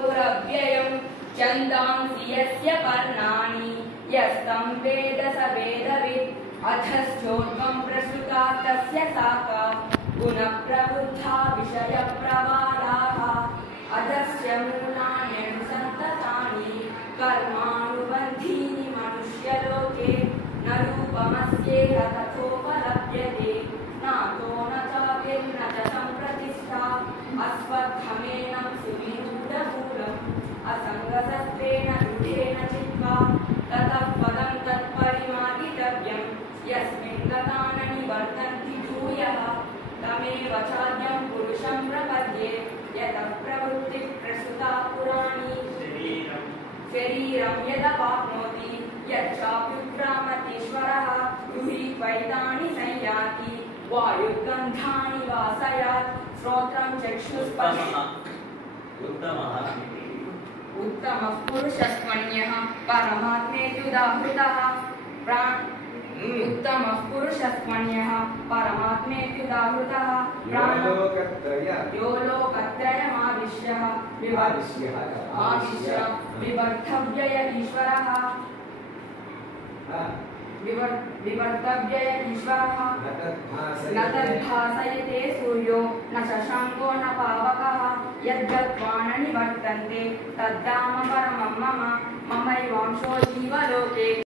पुरव्ययम् छन्दांसि यस्य पर्णानि यस्तं वेद स वेदवित् अधश्चोर्ध्वं प्रसृता तस्य शाखा गुणः प्रबुद्धा विषयप्रवालाः अधस्य मूलान्यनुसन्ततानि कर्मानुबन्धीनि मनुष्यलोके न रूपमस्येह तथोपलभ्यते नातो न चाव्यन्न च सम्प्रतिष्ठा अस्वत्थमेनं सुविरूढमूलम् असङ्गशस्त्रेण रूढेन चित्वा ततः पदं तत्परिमार्गितव्यं यस्मिन् गता न निवर्तन्ति भूयः तमेव चाद्यं पुरुषं प्रपद्ये यतः प्रवृत्तिः प्रसृता पुराणी शरीरं यदवाप्नोति यच्चाप्युत्क्रामतीश्वरः गृहीत्वैतानि संयाति वायुर्गन्धानि वासयात् श्रोत्रं चक्षुस्पर्शः उत्तमः पुरुषस्त्वन्यः परमात्मेत्युदाहृतः उत्तमः पुरुषस्त्वन्यः परमात्मेत्युदाहृतः यो लोकत्रयमाविश्य विवर्तव्यय ईश्वरः न तद्भासयते सूर्यो न शशाङ्को न पावकः यद्गत्वा न निवर्तन्ते तद्धाम परमं मम ममैवांशो जीवलोके।